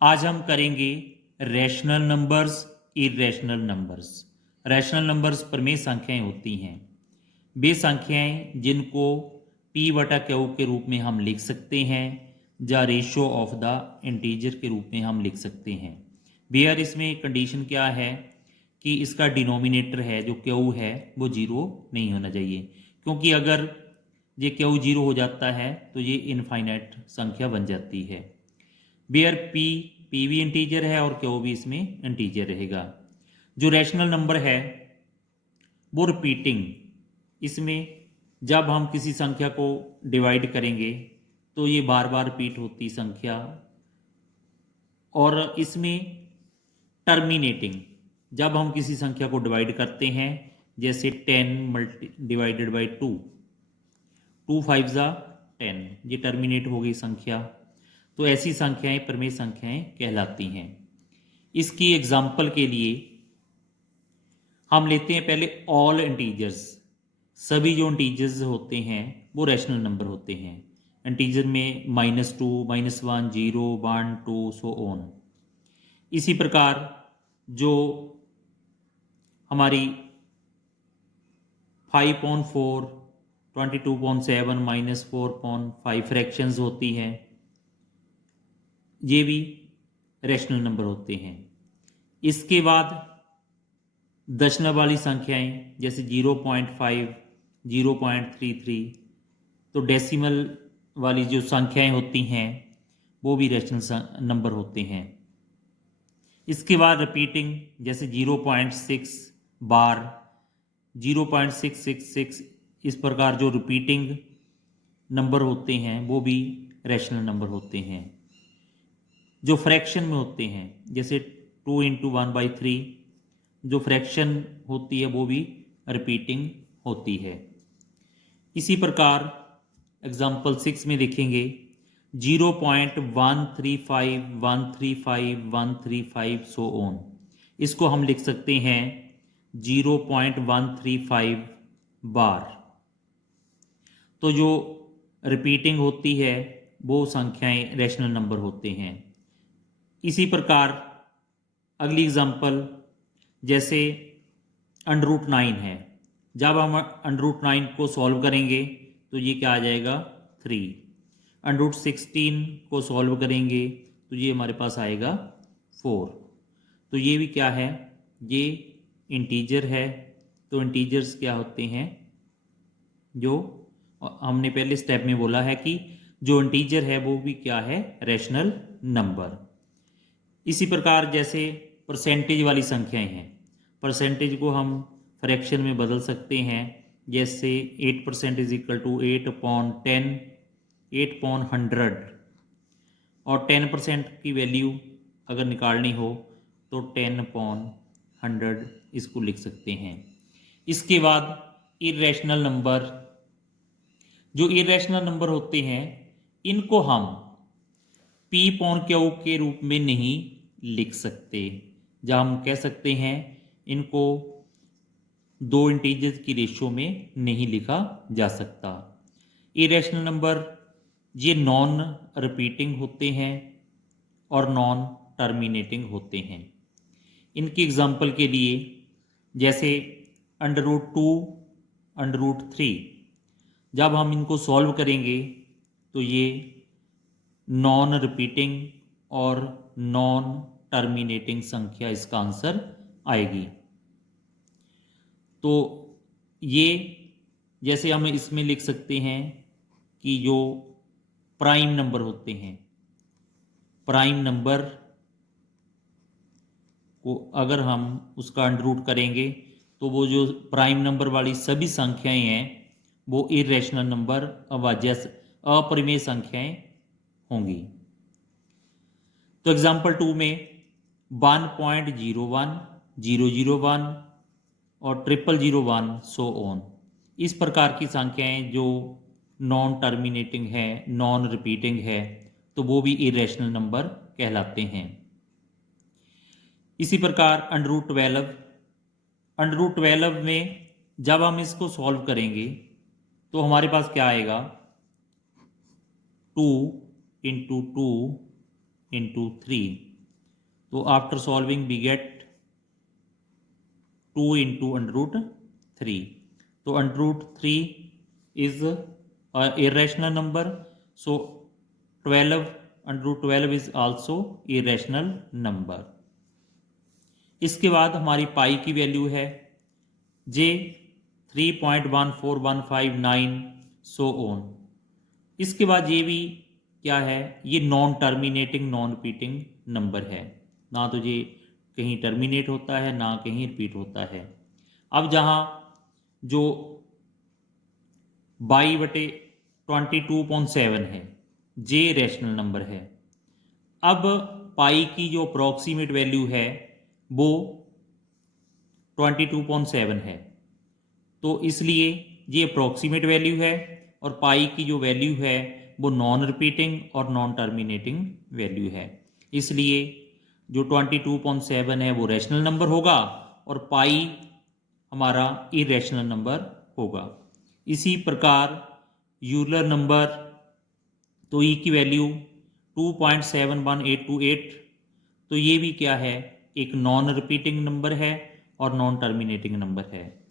आज हम करेंगे rational numbers, irrational numbers. Rational numbers प्रमेय संख्याएं होती हैं, वे संख्याएं जिनको p बटा क्यू के रूप में हम लिख सकते हैं या रेशो ऑफ द इंटीजर के रूप में हम लिख सकते हैं। वेयर इसमें कंडीशन क्या है कि इसका डिनोमिनेटर है जो क्यू है वो जीरो नहीं होना चाहिए, क्योंकि अगर ये क्यू जीरो हो जाता है तो ये इनफाइनाइट संख्या बन जाती है। वेयर पी भी इंटीजर है और क्यू भी इसमें इंटीजर रहेगा। जो रैशनल नंबर है वो रिपीटिंग, इसमें जब हम किसी संख्या को डिवाइड करेंगे तो ये बार बार रिपीट होती संख्या, और इसमें टर्मिनेटिंग, जब हम किसी संख्या को डिवाइड करते हैं जैसे 10 मल्टी डिवाइडेड बाई 2, 2 5 ज़ा 10, ये टर्मिनेट हो गई संख्या। तो ऐसी संख्याएं प्रमेय संख्याएं कहलाती हैं। इसकी एग्जाम्पल के लिए हम लेते हैं पहले ऑल इंटीजर्स। सभी जो इंटीजर्स होते हैं वो रैशनल नंबर होते हैं। इंटीजर में -2, -1, 0, 1, 2 सो ऑन। इसी प्रकार जो हमारी 5/4, 22/7, -4/5 फ्रैक्शंस होती हैं, ये भी रैशनल नंबर होते हैं। इसके बाद दशमलव वाली संख्याएं जैसे 0.5, 0.33, तो डेसिमल वाली जो संख्याएं होती हैं वो भी रैशनल नंबर होते हैं। इसके बाद रिपीटिंग जैसे 0.6 बार, 0.666, इस प्रकार जो रिपीटिंग नंबर होते हैं वो भी रैशनल नंबर होते हैं। जो फ्रैक्शन में होते हैं जैसे 2 × 1/3, जो फ्रैक्शन होती है वो भी रिपीटिंग होती है। इसी प्रकार एग्जाम्पल 6 में देखेंगे 0.135, 135, 135 सो ऑन। इसको हम लिख सकते हैं 0.135 बार। तो जो रिपीटिंग होती है वो संख्याएं रैशनल नंबर होते हैं। इसी प्रकार अगली एग्जाम्पल जैसे √9 है, जब हम √9 को सॉल्व करेंगे तो ये क्या आ जाएगा 3। √16 को सॉल्व करेंगे तो ये हमारे पास आएगा 4। तो ये भी क्या है, ये इंटीजर है। तो इंटीजर्स क्या होते हैं, जो हमने पहले स्टेप में बोला है कि जो इंटीजर है वो भी क्या है, रैशनल नंबर। इसी प्रकार जैसे परसेंटेज वाली संख्याएं हैं, परसेंटेज को हम फ्रैक्शन में बदल सकते हैं। जैसे 8% = 8/10, 8/100, और 10% की वैल्यू अगर निकालनी हो तो 10/100 इसको लिख सकते हैं। इसके बाद इरेशनल नंबर, जो इरेशनल नंबर होते हैं इनको हम p/q के रूप में नहीं लिख सकते, जहाँ हम कह सकते हैं इनको दो इंटीजर्स की रेशो में नहीं लिखा जा सकता। इरेशनल नंबर ये नॉन रिपीटिंग होते हैं और नॉन टर्मिनेटिंग होते हैं। इनकी एग्जाम्पल के लिए जैसे √2, √3, जब हम इनको सॉल्व करेंगे तो ये नॉन रिपीटिंग और नॉन टर्मिनेटिंग संख्या इसका आंसर आएगी। तो ये जैसे हम इसमें लिख सकते हैं कि जो प्राइम नंबर होते हैं, प्राइम नंबर को अगर हम उसका अंडररूट करेंगे तो वो जो प्राइम नंबर वाली सभी संख्याएं हैं वो इरेशनल नंबर अभाज्य अपरिमेय संख्याएं होंगी। तो एग्जाम्पल 2 में 1.01, 001 और 0001 सो ऑन, इस प्रकार की संख्याएं जो नॉन टर्मिनेटिंग है, नॉन रिपीटिंग है, तो वो भी इरेशनल नंबर कहलाते हैं। इसी प्रकार √12, √12 में जब हम इसको सॉल्व करेंगे तो हमारे पास क्या आएगा, 2 × 2 × 3, तो after solving we get 2 into √3. तो √3 is a irrational number, so 12 √12 is also irrational number. इसके बाद हमारी पाई की वैल्यू है जे 3.14159 सो ऑन. इसके बाद ये भी क्या है, ये non terminating non repeating number है, ना तो ये कहीं टर्मिनेट होता है ना कहीं रिपीट होता है. अब जहाँ जो 22/22.7 है जे रैशनल नंबर है. अब पाई की जो अप्रॉक्सीमेट वैल्यू है वो 22.7 है, तो इसलिए ये अप्रॉक्सीमेट वैल्यू है और पाई की जो वैल्यू है वो नॉन रिपीटिंग और नॉन टर्मिनेटिंग वैल्यू है. इसलिए जो 22.7 है वो रैशनल नंबर होगा और पाई हमारा इरेशनल नंबर होगा. इसी प्रकार यूलर नंबर, तो ई की वैल्यू 2.71828, तो ये भी क्या है, एक नॉन रिपीटिंग नंबर है और नॉन टर्मिनेटिंग नंबर है.